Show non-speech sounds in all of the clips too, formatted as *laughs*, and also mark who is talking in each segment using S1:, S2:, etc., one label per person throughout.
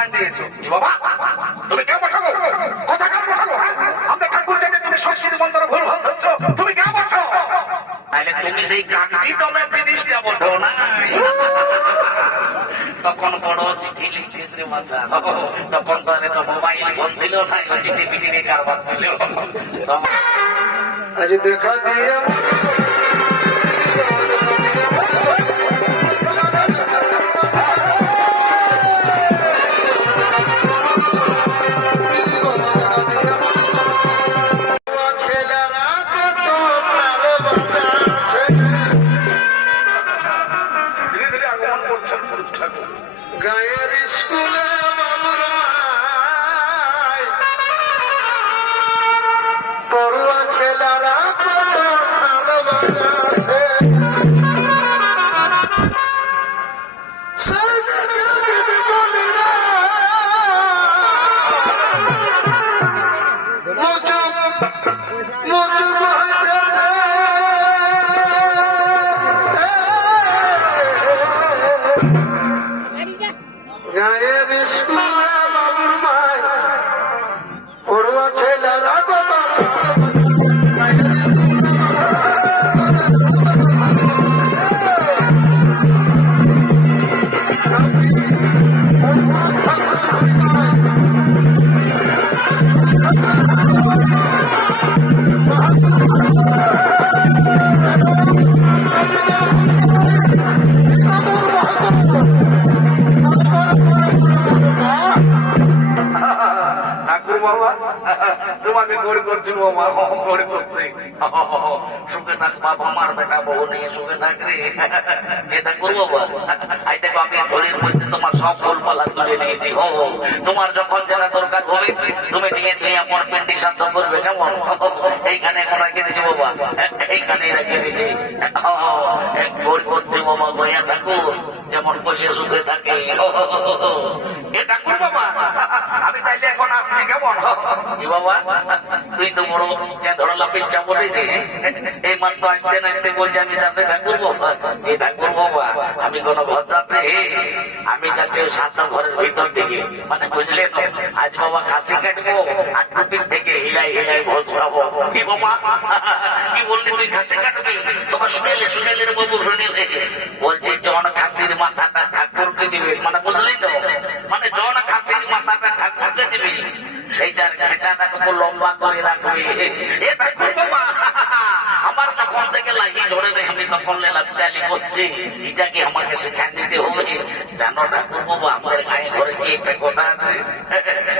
S1: চুপান দিয়েছ বাবা, তুমি কে বসাবো কথা কার বসাবো আমরা ঠাকুর দেখে তুমি সংস্কৃতি মন্ত্র ভুল ভালো ধরছো। তুমি কে বসো? তাহলে তুমি সেই কাঞ্চি তলে জিনিসটা বসো না তখন বড় চিঠি লিখতেছ তখন তো তো মোবাইল ফোন ছিল না চিঠি পিঠি কারবার ছিল।
S2: আজ দেখা দিয়ে
S1: গড়ি মা বাবা করে করছে। সুখে থাক বাবা আমার বেটা, বউ নিয়ে সুখে থাক রে। এটা করব বাবা আই দেখো, আমি ঝড়ির মধ্যে তোমার সব ফুল পালা তুলে নিয়েছি হো তোমার যখন যেটা দরকার হবে, তুমি নিয়ে নিয়ে আমার পেন্টিং সাধ্য করবে, কেমন? এইখানে এখন রেখে দিয়েছি, বাবা। এইখানে রেখে দিয়েছি। গড়ি করছি, বাবা ঠাকুর। যেমন বসে থাকে আমি এখন আসছি, কেমন? তুই তো বলেছে। এই আমি ঠাকুর, বাবা। ঠাকুর, বাবা, আমি কোন ঘর যাচ্ছে আমি যাচ্ছি সাতটা ঘরের ভিতর দিকে মানে বুঝলে তো আজ বাবা খাসি কাটবো আর টুপির থেকে হিলাই হিলাই ভোজ খাব কি বাবা কি বললি তুই খাসি কাটবি তোমার শুনেলে শুনেলে বাবু শুনেলে বলছি জন খাসির মাথাটা ঠাকুরকে দিবে মানে বুঝলি তো মানে জন খাসির মাথাটা ঠাকুরকে দিবি সেইটার খেঁচাটা লম্বা করে রাখবি এ ঠাকুর বাবা আমার যখন থেকে লাগি, ধরে রে আমি তখন লেলাপিটালি করছি এটাকে আমাকে শেখান দিতে হবে। জানো ঠাকুর বাবা আমাদের গায়ে ঘরে কি একটা কথা আছে?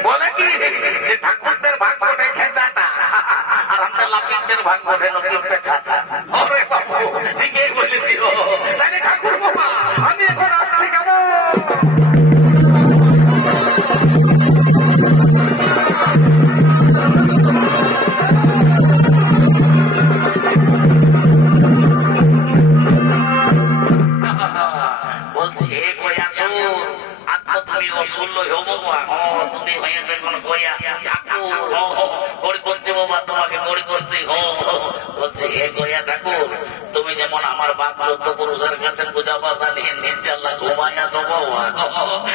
S1: বলে কি? ঠাকুরদের ভাগ করে খেঁচাটা আর ঠিকই বলেছি ও ঠাকুর বাবা আমি এখন ঠাকুর গড়ি করছে বাবা তোমাকে গড়ি করছি হো বলছি হে কয়া ঠাকুর তুমি যেমন আমার বাপ চোদ্দ পুরুষের কাছে পূজা বাসা নিয়ে নির্জাল্লা ঘুমাইয়া যাব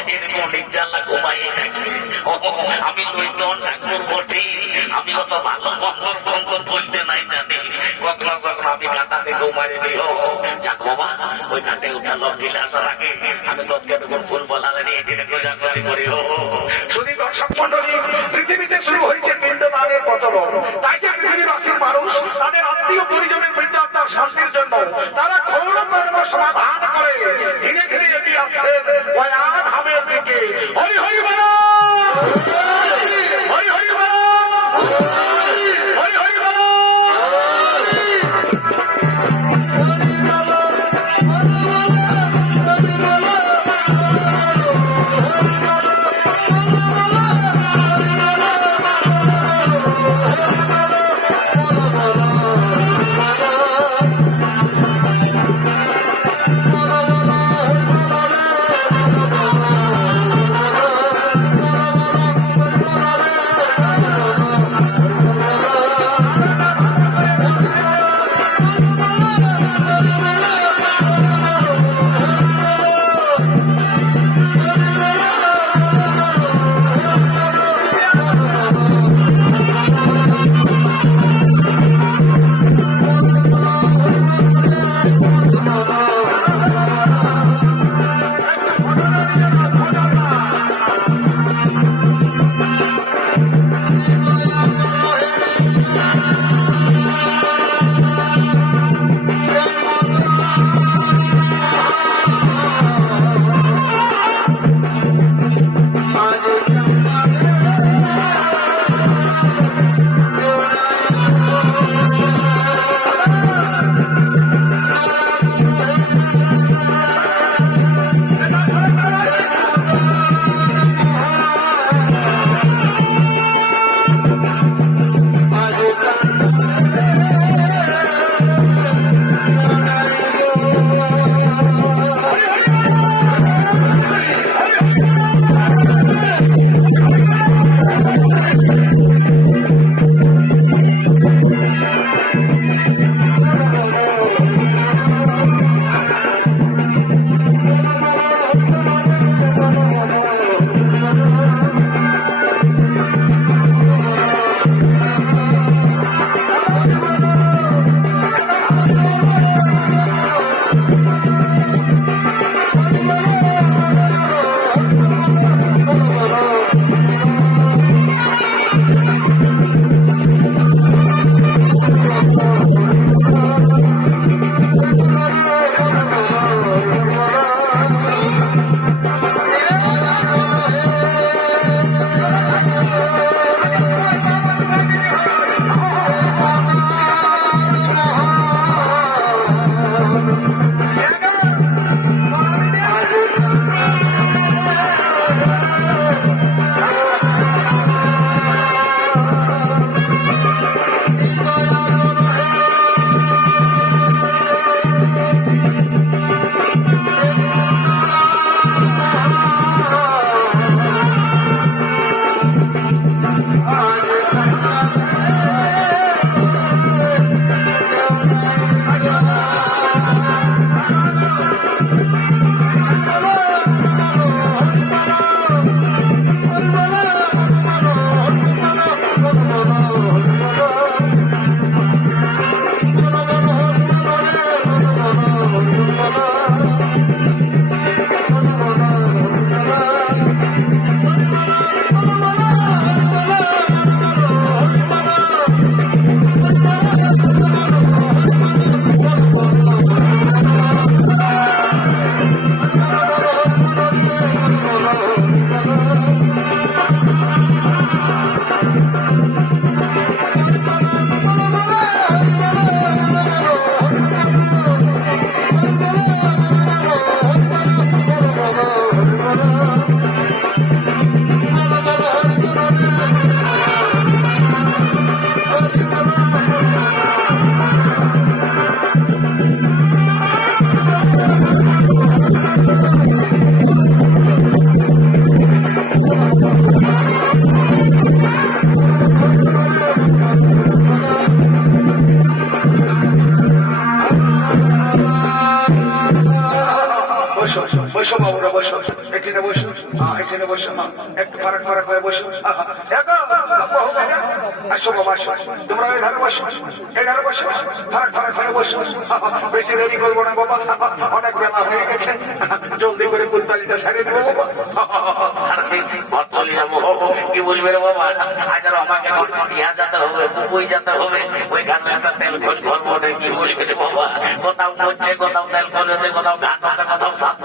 S1: এরকম নির্জাল্লা ঘুমাইয়ে থাকবে ও, আমি লইতন ঠাকুর বটি আমি অত ভালো বন্ধন বন্ধন বলতে নাই জানি। কখনো কখনো আমি কাটাতে ঘুমাই দিই ও যাক বাবা ওই ঘাটে উঠা লোক গিলে আসার আগে আমি তৎকাটুকুর ফুল বলালে নিয়ে এখানে পূজা করি শুধু দর্শক পৃথিবীতে শুরু হয়েছে পিণ্ডদানের প্রচলন। তাই যে পৃথিবীবাসীর মানুষ, তাদের আত্মীয় পরিজনের বৃদ্ধাত্মার শান্তির জন্য তারা ঘোর কর্ম সমাধান করে। ধীরে ধীরে এগিয়ে আসছে কয়া ধামের দিকে হরি হরি বল! বেশি দেরি করব না বাবা। অনেক বেলা হয়ে গেছে। জলদি করে কুলতালিটা সারিয়ে দেবো কি বলবে রে বাবা? আজ আমাকে ইয়া যেতে হবে বুবই যেতে হবে। ওই গানে তেল খোঁজ ঘর কি বলবে রে বাবা। কোথাও করছে কোথাও তেল করেছে কোথাও হচ্ছে কোথাও হচ্ছে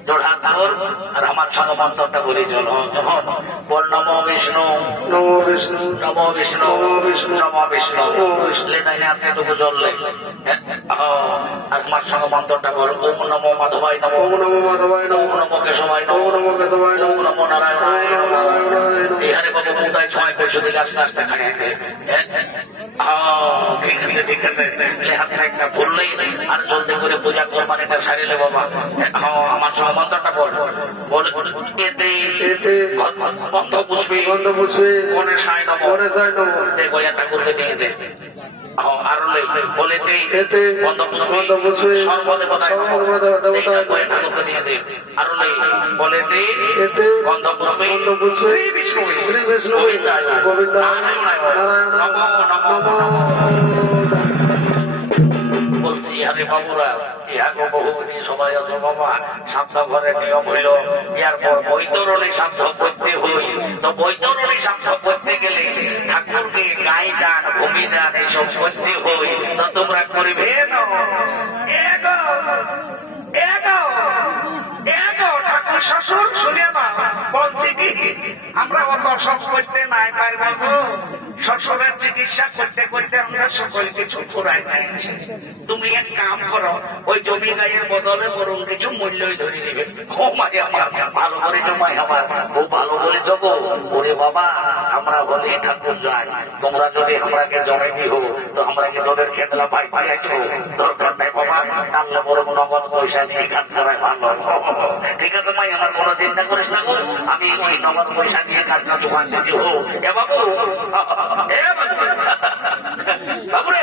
S1: লে জোড়া তোর আর আমার সঙ্গে মন্ত্রটা বলে চলো যখন বল নম বিষ্ণু।
S2: নম বিষ্ণু।
S1: নম বিষ্ণু।
S2: নমো বিষ্ণু।
S1: নম বিষ্ণু। আর সঙ্গে মন্ত্রটা বল ওম নম মাধবাই নম।
S2: ওম নমো মাধবায় নম।
S1: নম কেশবাই নম।
S2: ওম নমো নম।
S1: নম নারায়ণায়
S2: ওম নমো নারায়ণায় নম।
S1: এখানে বাবু মুদায় ছয় করছ দিকে আস্তে আস্তে খাড়িয়ে ঠিক আছে ঠিক আছে। হাতে একটা বললেই আর জলদি করে পূজা করবার এটা সারিলে বাবা। আমার সঙ্গে মন্ত্রটা বল। এতে
S2: এতে
S1: বন্ধ পুষ্পী
S2: গন্ধ পুষ্পে
S1: মনে সাই নম।
S2: মনে চাই নম।
S1: দে গয়া ঠাকুরকে দিয়ে দে। বলে দে
S2: এতে
S1: বন্ধ পুষ্পী
S2: গন্ধ পুষ্পে
S1: সর্বদেবতায় নমঃ।
S2: সর্বদেবতায়
S1: এই না গয়া ঠাকুরকে দিয়ে দে। আরও লে বলে দে
S2: এতে
S1: গন্ধ পুষ্পী
S2: গন্ধ পুষ্পে
S1: শ্রী বিষ্ণু। নারায়ণায়
S2: নারায়ণ।
S1: নমঃ। নমঃ।
S2: নমঃ
S1: বাবুরা ইহা গো বহু বহুদিন সবাই আছে, বাবা, সাধ্য ঘরে নিয়ম হইল ইয়ার পর বৈতরণী সাধ্য করতে হই। তো বৈতরণী সাধ্য করতে গেলে ঠাকুরকে গাই গান ভূমি দান এসব করতে হই। তো তোমরা করিবে না? ঠাকুর শ্বশুর শুনে না বলছি কি, আমরা অত সব করতে নাই পারব গো শ্বশুরের চিকিৎসা করতে করতে আমরা সকল কিছু ফুরাই পাইছি। তুমি এক কাম করো, ওই জমি গায়ের বদলে বরং কিছু মূল্যই ধরে নেবে। ও মাই আমার ভালো করে জমাই আমার খুব ভালো বলেছ গো ওরে বাবা, আমরা বলি ঠাকুর যাই। তোমরা যদি আমরাকে জমে দিও, তো আমরা কি তোদের খেতলা পাই পাই আসব দরকার নাই বাবা, আল্লাহ বরং নগদ পয়সা দিয়ে কাজ করাই ভালো। *laughs* ঠিক আছে মাই আমার কোনো চিন্তা করিস না গো। আমি ওই নগদ পয়সা নিয়ে কাজটা দোকান দিচ্ছি ও, এ বাবু। এ বাবু। বাবুরে।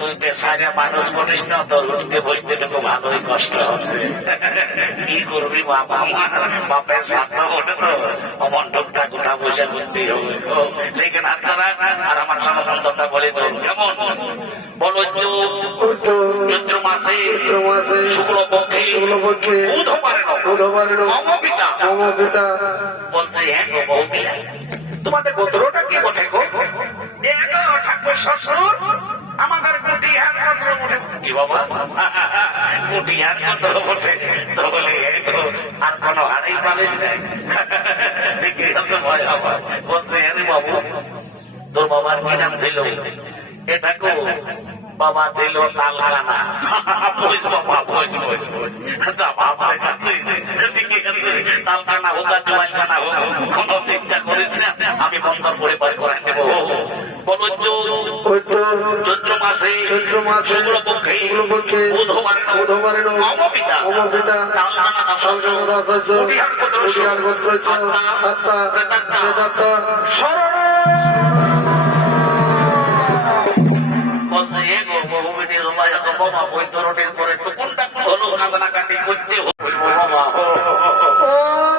S1: তুই পেশারে মানুষ করিস না তোর উঠতে বসতে তো ভালোই কষ্ট হচ্ছে। কি করবি বাবা? আমার বাপের সাথে ওঠে তো। অমন টুকটা গোটা পয়সা করতেই হবে। লেকিন আপনারা আর আমার সমান্তরটা বলে চল। কেমন? বলো চৈত্র মাসে শুক্লপক্ষে
S2: শুক্লপক্ষে
S1: বুধবারে
S2: বুধবারে
S1: বলছে হ্যাঁ গো তোমাদের গোত্রটা কি বটে গো? ঠাকুর শ্বশুর আমাদের কুটিহার গোত্র বটে। কি বাবা? কুটিহার গোত্র বটে। তাহলে আর কোন হারেই পালিস নাই। আছে ভয় আমার বলছে হ্যাঁ বাবু, তোর বাবার কি নাম ছিল? এটা গো বাবা ছিল তালখানা বুঝ বাবা তালখানা হোক আর হোক চিন্তা করিস না। আমি বন্ধর করে পার করে বলো মাসে
S2: চৈত্র মাসে
S1: শুক্লপক্ষে
S2: শুক্লপক্ষে
S1: বুধবারে
S2: বুধবারে
S1: অমপিতা
S2: অমপিতা
S1: তালখানা দাসস্য
S2: সংযোগ দাস
S1: কুটিহার গোত্রস্য
S2: কুটিহার গোত্রস্য আত্মা
S1: প্রেতাত্মা
S2: প্রেতাত্মা
S1: বলছে এ গো বহু বেটি রোমা এত বাবা বৈতরণের পরে হলো কাঁদনা কাটি করতে হলো। বাবে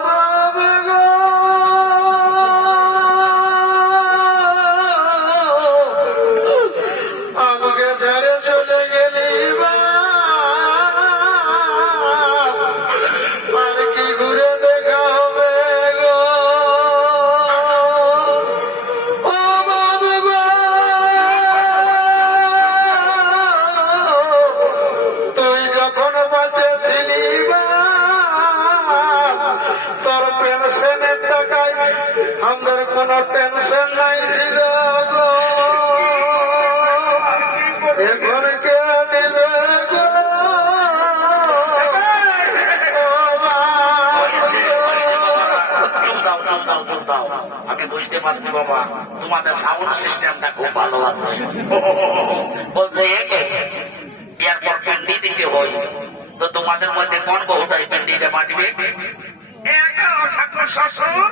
S2: আমাদের কোনো টেনশন নাই ছিল এখন কে দিবে
S1: আমি বুঝতে পারছি বাবা তোমাদের সাউন্ড সিস্টেমটা খুব ভালো আছে। বলছে এরপর পিন্ডি দিতে হয়। তো তোমাদের মধ্যে কোন বহুটাই পিন্ডিতে বাঁটবে
S3: এগারো ঠাকুর শ্বশুর।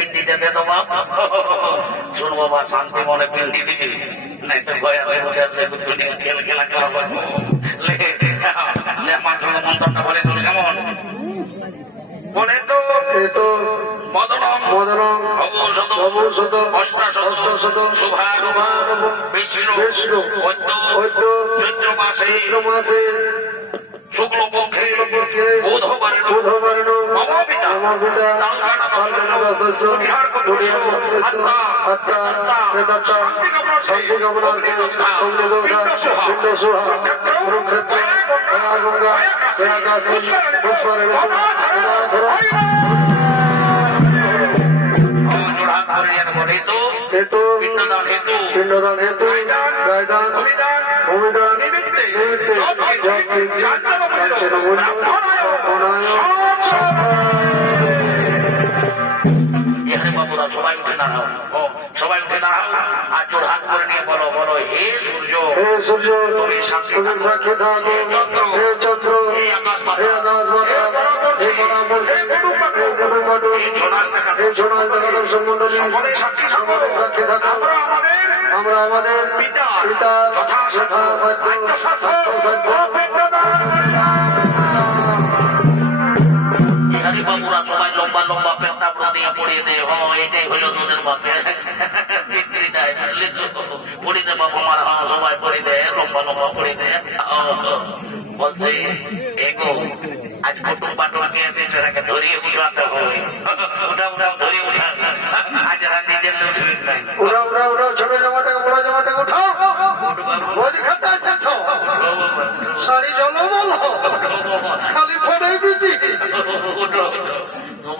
S3: তো
S1: বাপ বাবা শান্তি মনে নাই তো ভয় আছে বুঝে আছে দুনিয়া খেল খেলা খেলা করব। লে লে আমার সঙ্গে মন্ত্রটা বলে তোর কেমন? বলে তো
S2: তো
S1: মদনম
S2: মদনম
S1: অবশত
S2: অবশত
S1: অষ্টাশত
S2: অষ্টাশত
S1: শুভারম্ভ
S2: শুভারম্ভ
S1: বিষ্ণু
S2: বিষ্ণু
S1: বৈদ্য
S2: বৈদ্য
S1: চৈত্র মাসে
S2: চৈত্র মাসে
S1: শুক্লপক্ষে
S2: শুক্লপক্ষে
S1: বুধবারে
S2: বুধবারেণ
S1: পিতা
S2: মম পিতা
S1: কালকানাদশস্য
S2: কুটিয়ার্কশস্য আত্মা প্রেতাত্মা শান্তি কামনার্থে অগ্নিদোষা পিণ্ড সুহা কুরুক্ষেত্র দয়া গঙ্গা দয়া কাশী হেতু
S1: পিণ্ডদান হেতু
S2: পিণ্ডদান হেতু ভূমিদান
S1: বাবুরা সবাই উঠে দাঁড়াও আর জোর হাত করে নিয়ে বলো বলো হে সূর্য
S2: হে সূর্য তুমি সাক্ষী থাকো। হে চন্দ্র হে আকাশ মাতা হে পরামর্শী হে গুণমণ্ডল হে সোনাজ দেবতা সম্মণ্ডলী সকলে সাক্ষী থাকো। আমরা আমাদের পিতা। সাধ্য
S1: এখানে দিয়ে পড়িয়ে দে ও এটাই হলো তোদের বাপের বিক্রি দেয় বুঝলি তো পড়ি বাবা মার সবাই পড়ি দে লম্বা লম্বা পড়ি দে বলছে এগো আজ কুটুম পাটুয়া এসে সেটাকে ধরিয়ে উঠাতে উঠা উঠা ধরিয়ে উঠা আজ এরা নিজের লোক নাই।
S2: উড়া উড়া উড়া ছোট জামাটাকে বড় জামাটাকে উঠাও। ভোজ খেতে এসেছ? শাড়ি জলো বলো খালি ফোনেই বিজি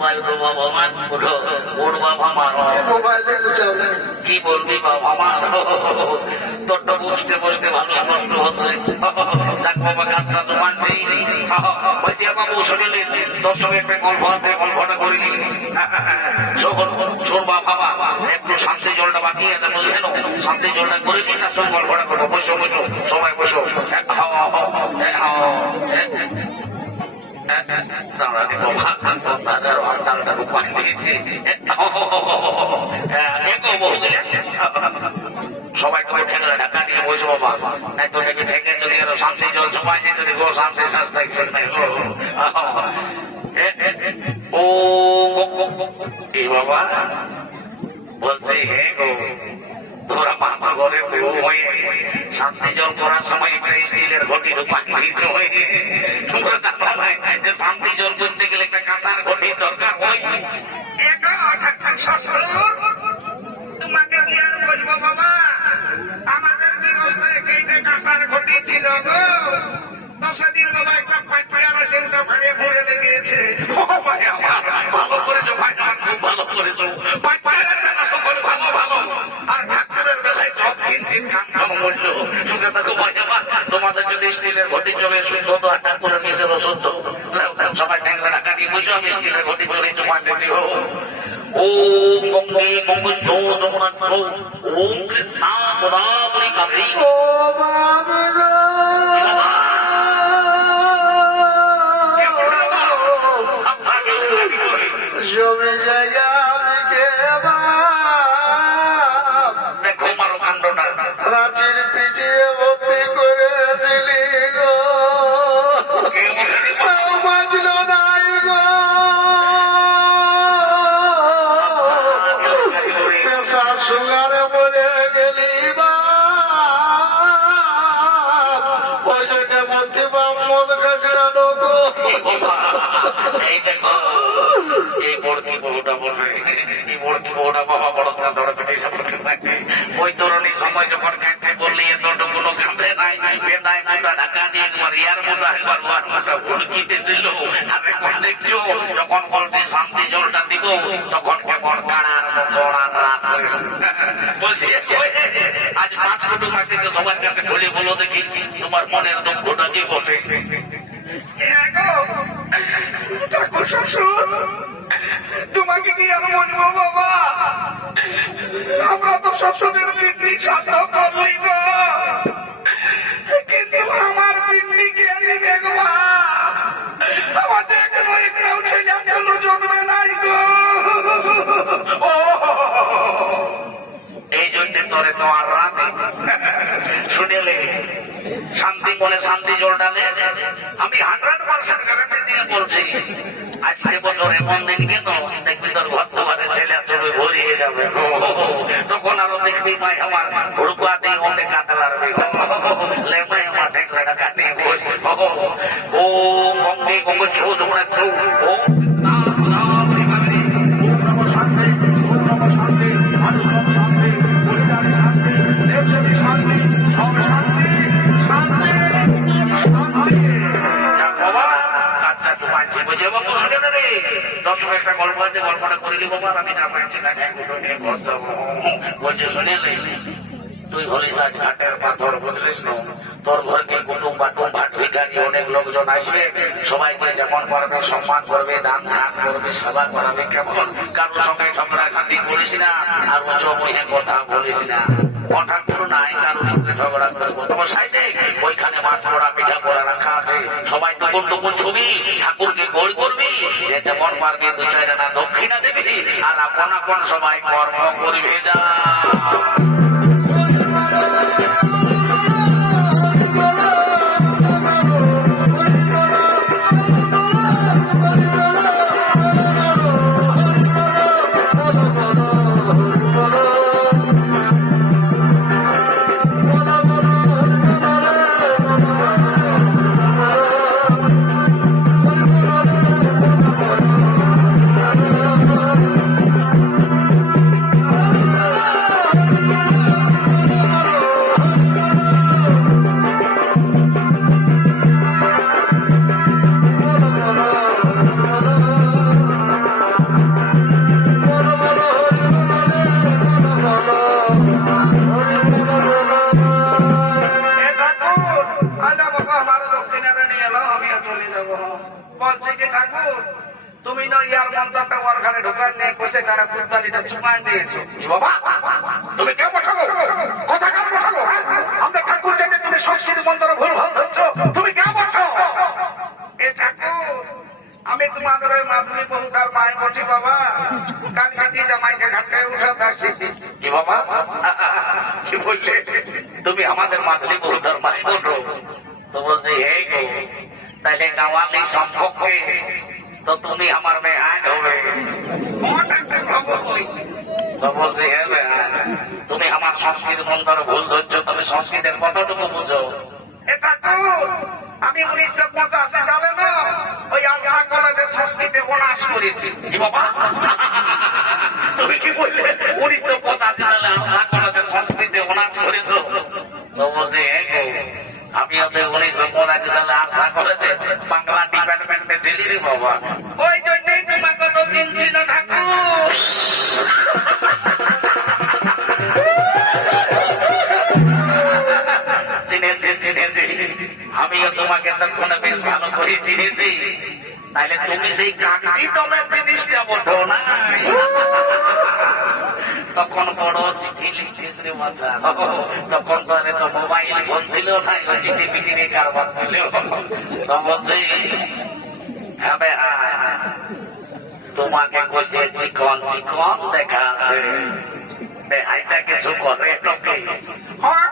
S1: তোমার তো বাবা মা উঠো ওর বাবা মার।
S2: মোবাইলে
S1: কি বলবি বাবা আমার? তোরটা বসতে বসতে ভালো কষ্ট হচ্ছে দেখ বাবা কাজটা তো মানছেই বলছি বাবু শোনেন তোর সঙ্গে একটা গল্প আছে গল্পটা করিনি শোন শোন বাবা একটু শান্তি জলটা বাকি আছে বুঝলেন শান্তি জলটা করে দিন তার সঙ্গে গল্পটা করব। বসো বসো সবাই বসো। হাও হাও হাও সবাই করে ঠেলে ঢাকা দিয়ে বসে বাবা নাই তো দেখে ঠেকে যদি আরও শান্তি জল সবাই যদি গো শান্তি শাস্তায় নাই ও বাবা বলছে হে গো তোরা মাথা ঘরে বউ হয়ে শান্তি জল করার সময় স্টিলের ঘটি রূপায় দিয়েছে হয়ে তোমরা যে শান্তি জল করতে গেলে একটা কাঁসার ঘটির দরকার হয়
S3: তোমাকে আর বলব বাবা আমাদের গৃহস্থায় কেইটা কাঁসার ঘটি ছিল গো বাবা
S1: ভালো করেছ ভাই ভালো করেছ ভাই পায়ের বেলা সকল ভালো ভালো আর ঠাকুরের বেলায় সব কিনছিন খান খান মূল্য শুনে থাকো ভাই আমার তোমাদের যদি স্টিলের ঘটি চলে শুদ্ধ তো আর ঠাকুরের মিশের সবাই ট্যাংরা ঢাকা দিয়ে বসে আমি স্টিলের ঘটি চলে জমা দিয়েছি ও ওম গঙ্গে গঙ্গ সৌ ওম কৃষ্ণা গোদাবরী কাবেরী
S2: ও বাবে জমি আমি কে বাপ
S1: তখন বলছি আজ পাঁচ কোটি মাঝে সবার কাছে খুলে বলো দেখি, তোমার মনের দুঃখটা কি বটে?
S3: তোমাকে কি আর বলব বাবা আমরা তো শ্বশুরের পিতৃ সাধ্য করলি গো কিন্তু জন্মে নাই গো
S1: এই জন্য তোরে তো আর রাতে শুনেলে শান্তি বলে শান্তি জল ডালে আমি হান্ড্রেড পার্সেন্ট গ্যারান্টি দিয়ে বলছি। আজকে বছর এমন দিন কেন দেখবি তোর ঘর তোমাদের ছেলে চলে ভরিয়ে যাবে। তখন আরও দেখবি ভাই আমার হুড়কুয়া দিয়ে অনেক কাটা লাগবে। লেমাই আমার না কাটে বসে। ও গঙ্গে গঙ্গে ছো তোমরা ছো ও দর্শক একটা গল্প আছে, গল্পটা করিলি বাবা, আমি না পাইছি, না নিয়ে করতে বলছে, শুনে তুই হলিস আজ ঘাটের পাথর বুঝলিস না। তোর ঘরকে কুটুম বাটুম ভাট ভিখারি অনেক লোকজন আসবে। সবাইকে যেমন পারবে, সম্মান করবে, দান ধ্যান করবে, সেবা করাবে, কেমন? কারোর সঙ্গে ঝগড়া খাটি করিস না, আর উঁচু কথা বলিস না। কথা কোনো নাই কারোর সঙ্গে ঝগড়া করব তোমার সাইডে? ওইখানে মাছ পড়া পিঠা পড়া রাখা আছে। সবাই টুকুন টুকুন ছবি, ঠাকুরকে গোল করবি, যে যেমন পারবি দু চার না দক্ষিণা দেবি, আর আপন আপন সবাই কর্ম করবে যা
S3: বলছি কি ঠাকুর, তুমি না ইয়ার মন্ত্রটা ওর ঘরে ঢুকান নিয়ে কষে তারা কুত্তালিটা চুমাই দিয়েছ।
S1: বাবা? তুমি কেউ বসাবো
S3: কথা কার বসাবো আমাদের ঠাকুর দেখে তুমি সংস্কৃতি মন্ত্র ভুল ভালো ধরছো। তুমি কে বসো এ ঠাকুর আমি তোমাদের ওই মাধুরী বহুটার মায় বসি বাবা। কালকে দিয়ে জামাইকে ঘাটকায় উঠাতে আসছি।
S1: কি বাবা? কি বললে? তুমি আমাদের মাতৃ বহুটার মাই বলো তো বলছি এই গো তাহলে গাওয়ালি সম্পর্কে তো তুমি আমার মেয়ে আগ হবে।
S3: ওটাকে খবর কই
S1: তো বলছি হে তুমি আমার সংস্কৃত মন্ত্র ভুল ধরছো তুমি সংস্কৃতের কতটুকু বুঝো?
S3: আমি উনিশশো পঁচাশি সালে না ওই আলসা কলেজের সংস্কৃতে অনার্স করেছি।
S1: বাবা? তুমি কি বললে উনিশশো পঁচাশি সালে আমরা কলেজের সংস্কৃতি অনার্স করেছ? তো বলছি আমি ওদের উনিশশো পঁচাশি সালে আশা করেছে, বাংলা ডিপার্টমেন্টে জেলি রে
S3: ওই জন্যই তোমাকে তো চিনছি না, ঠাকুর।
S1: চিনেছি চিনেছি। আমিও তোমাকে তখন বেশ ভালো করে চিনেছি। তাহলে তুমি সেই তলের জিনিসটা বলো না। তখন বড় চিঠি লিখতিস রে তখন তো তো মোবাইল ফোন ছিল চিঠি পিঠি নিয়ে কারবার ছিল। তো। তোমাকে কইছে চিকন চিকন দেখা আছে। বেহাইটা কিছু করে লোকে
S3: হ্যাঁ?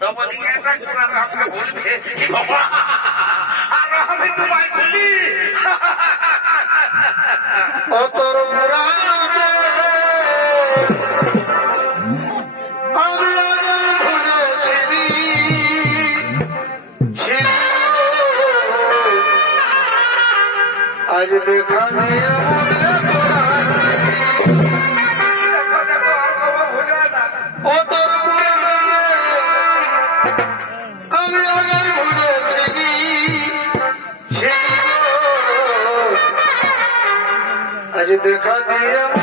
S3: আমরা ভুল খেয়েছি আর আমি তোমায় ভুলি
S2: ও তোর আজ দেখা দিয়ে
S3: দেখা
S2: দিয়ে